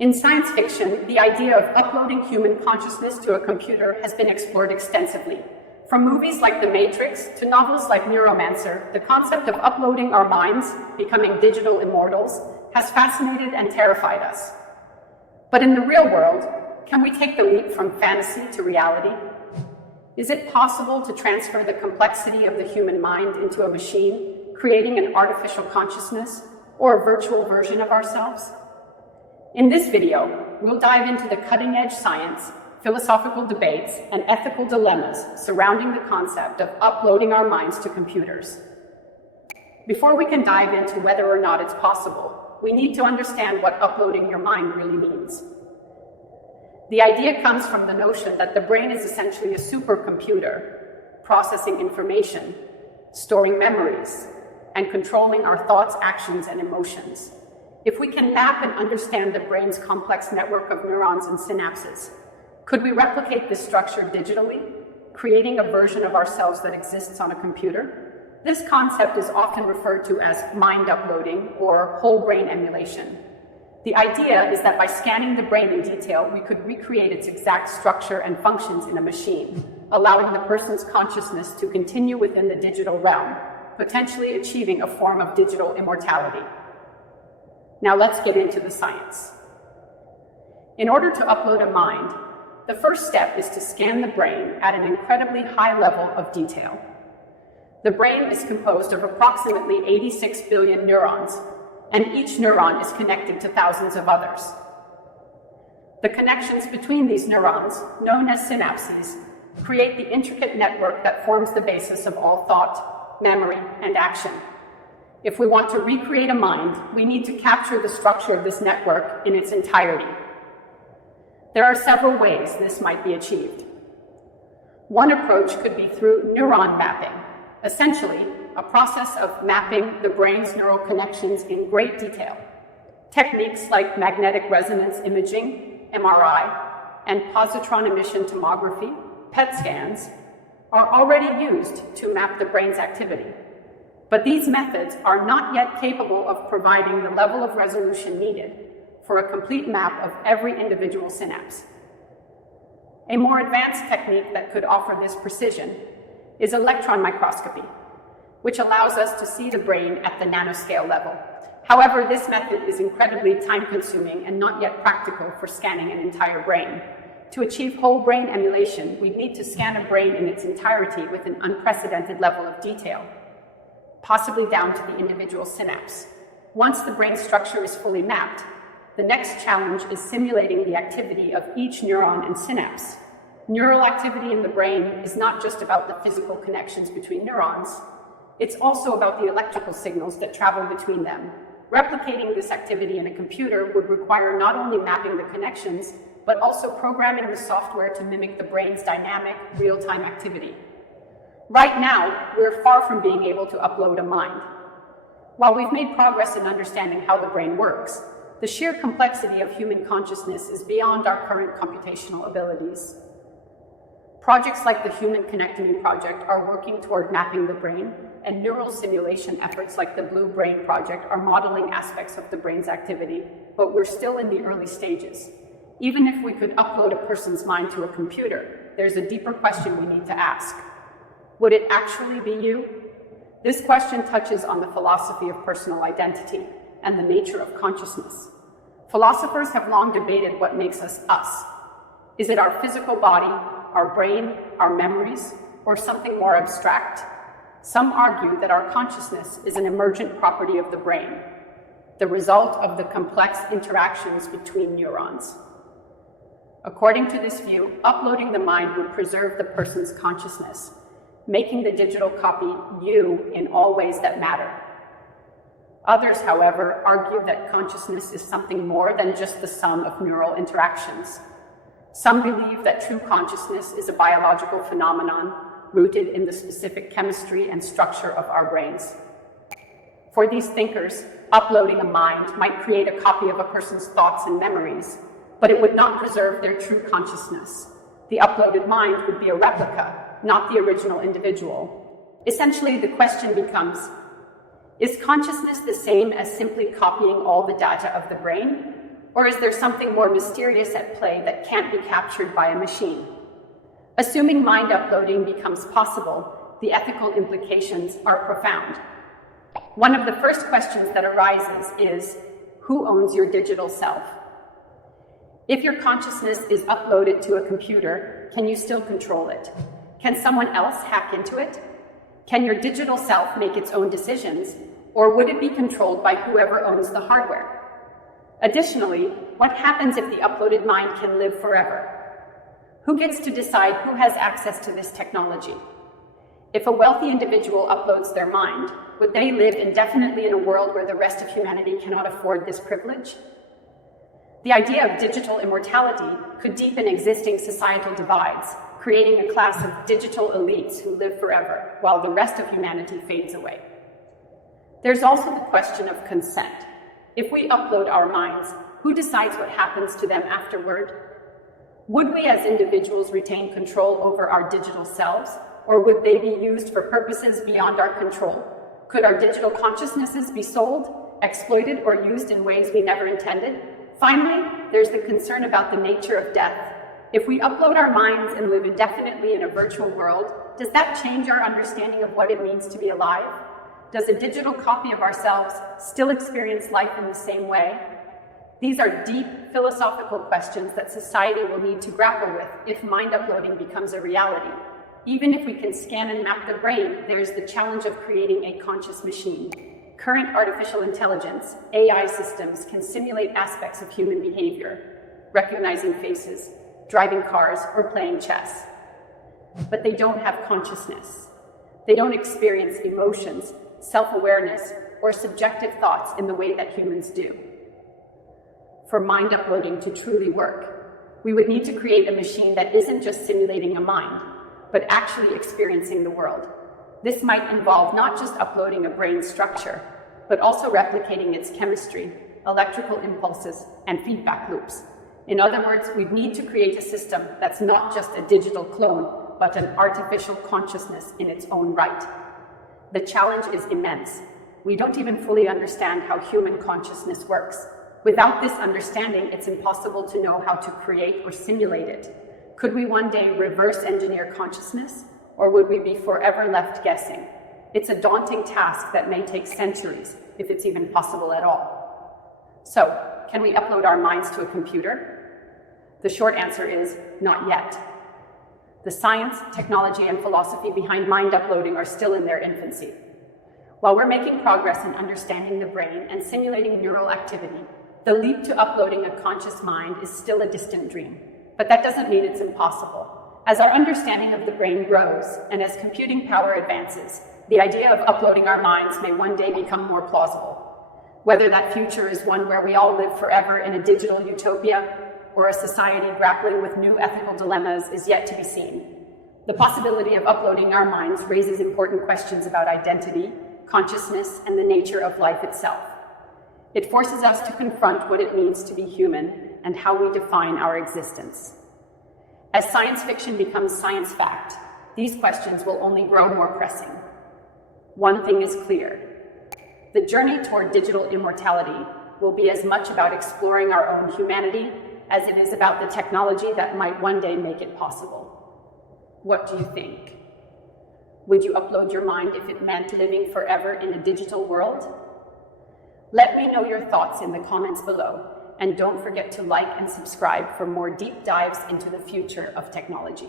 In science fiction, the idea of uploading human consciousness to a computer has been explored extensively. From movies like The Matrix to novels like Neuromancer, the concept of uploading our minds, becoming digital immortals, has fascinated and terrified us. But in the real world, can we take the leap from fantasy to reality? Is it possible to transfer the complexity of the human mind into a machine, creating an artificial consciousness or a virtual version of ourselves? In this video, we'll dive into the cutting-edge science, philosophical debates, and ethical dilemmas surrounding the concept of uploading our minds to computers. Before we can dive into whether or not it's possible, we need to understand what uploading your mind really means. The idea comes from the notion that the brain is essentially a supercomputer, processing information, storing memories, and controlling our thoughts, actions, and emotions. If we can map and understand the brain's complex network of neurons and synapses, could we replicate this structure digitally, creating a version of ourselves that exists on a computer? This concept is often referred to as mind uploading or whole brain emulation. The idea is that by scanning the brain in detail, we could recreate its exact structure and functions in a machine, allowing the person's consciousness to continue within the digital realm, potentially achieving a form of digital immortality. Now let's get into the science. In order to upload a mind, the first step is to scan the brain at an incredibly high level of detail. The brain is composed of approximately 86 billion neurons, and each neuron is connected to thousands of others. The connections between these neurons, known as synapses, create the intricate network that forms the basis of all thought, memory, and action. If we want to recreate a mind, we need to capture the structure of this network in its entirety. There are several ways this might be achieved. One approach could be through neuron mapping, essentially a process of mapping the brain's neural connections in great detail. Techniques like magnetic resonance imaging, MRI, and positron emission tomography, PET scans, are already used to map the brain's activity. But these methods are not yet capable of providing the level of resolution needed for a complete map of every individual synapse. A more advanced technique that could offer this precision is electron microscopy, which allows us to see the brain at the nanoscale level. However, this method is incredibly time-consuming and not yet practical for scanning an entire brain. To achieve whole brain emulation, we need to scan a brain in its entirety with an unprecedented level of detail, possibly down to the individual synapse. Once the brain structure is fully mapped, the next challenge is simulating the activity of each neuron and synapse. Neural activity in the brain is not just about the physical connections between neurons, it's also about the electrical signals that travel between them. Replicating this activity in a computer would require not only mapping the connections, but also programming the software to mimic the brain's dynamic, real-time activity. Right now, we're far from being able to upload a mind. While we've made progress in understanding how the brain works, the sheer complexity of human consciousness is beyond our current computational abilities. Projects like the Human Connectomy Project are working toward mapping the brain, and neural simulation efforts like the Blue Brain Project are modeling aspects of the brain's activity, but we're still in the early stages. Even if we could upload a person's mind to a computer, there's a deeper question we need to ask. Would it actually be you? This question touches on the philosophy of personal identity and the nature of consciousness. Philosophers have long debated what makes us us. Is it our physical body, our brain, our memories, or something more abstract? Some argue that our consciousness is an emergent property of the brain, the result of the complex interactions between neurons. According to this view, uploading the mind would preserve the person's consciousness, making the digital copy you in all ways that matter. Others, however, argue that consciousness is something more than just the sum of neural interactions. Some believe that true consciousness is a biological phenomenon rooted in the specific chemistry and structure of our brains. For these thinkers, uploading a mind might create a copy of a person's thoughts and memories, but it would not preserve their true consciousness. The uploaded mind would be a replica, not the original individual. Essentially, the question becomes, is consciousness the same as simply copying all the data of the brain? Or is there something more mysterious at play that can't be captured by a machine? Assuming mind uploading becomes possible, the ethical implications are profound. One of the first questions that arises is, who owns your digital self? If your consciousness is uploaded to a computer, can you still control it? Can someone else hack into it? Can your digital self make its own decisions, or would it be controlled by whoever owns the hardware? Additionally, what happens if the uploaded mind can live forever? Who gets to decide who has access to this technology? If a wealthy individual uploads their mind, would they live indefinitely in a world where the rest of humanity cannot afford this privilege? The idea of digital immortality could deepen existing societal divides, creating a class of digital elites who live forever, while the rest of humanity fades away. There's also the question of consent. If we upload our minds, who decides what happens to them afterward? Would we as individuals retain control over our digital selves, or would they be used for purposes beyond our control? Could our digital consciousnesses be sold, exploited, or used in ways we never intended? Finally, there's the concern about the nature of death. If we upload our minds and live indefinitely in a virtual world, does that change our understanding of what it means to be alive? Does a digital copy of ourselves still experience life in the same way? These are deep philosophical questions that society will need to grapple with if mind uploading becomes a reality. Even if we can scan and map the brain, there's the challenge of creating a conscious machine. Current artificial intelligence, AI systems, can simulate aspects of human behavior, recognizing faces, driving cars, or playing chess. But they don't have consciousness. They don't experience emotions, self-awareness, or subjective thoughts in the way that humans do. For mind uploading to truly work, we would need to create a machine that isn't just simulating a mind, but actually experiencing the world. This might involve not just uploading a brain structure, but also replicating its chemistry, electrical impulses, and feedback loops. In other words, we'd need to create a system that's not just a digital clone, but an artificial consciousness in its own right. The challenge is immense. We don't even fully understand how human consciousness works. Without this understanding, it's impossible to know how to create or simulate it. Could we one day reverse engineer consciousness, or would we be forever left guessing? It's a daunting task that may take centuries, if it's even possible at all. So, can we upload our minds to a computer? The short answer is not yet. The science, technology, and philosophy behind mind uploading are still in their infancy. While we're making progress in understanding the brain and simulating neural activity, the leap to uploading a conscious mind is still a distant dream. But that doesn't mean it's impossible. As our understanding of the brain grows, and as computing power advances, the idea of uploading our minds may one day become more plausible. Whether that future is one where we all live forever in a digital utopia, or a society grappling with new ethical dilemmas, is yet to be seen. The possibility of uploading our minds raises important questions about identity, consciousness, and the nature of life itself. It forces us to confront what it means to be human and how we define our existence. As science fiction becomes science fact, these questions will only grow more pressing. One thing is clear. The journey toward digital immortality will be as much about exploring our own humanity as it is about the technology that might one day make it possible. What do you think? Would you upload your mind if it meant living forever in a digital world? Let me know your thoughts in the comments below, and don't forget to like and subscribe for more deep dives into the future of technology.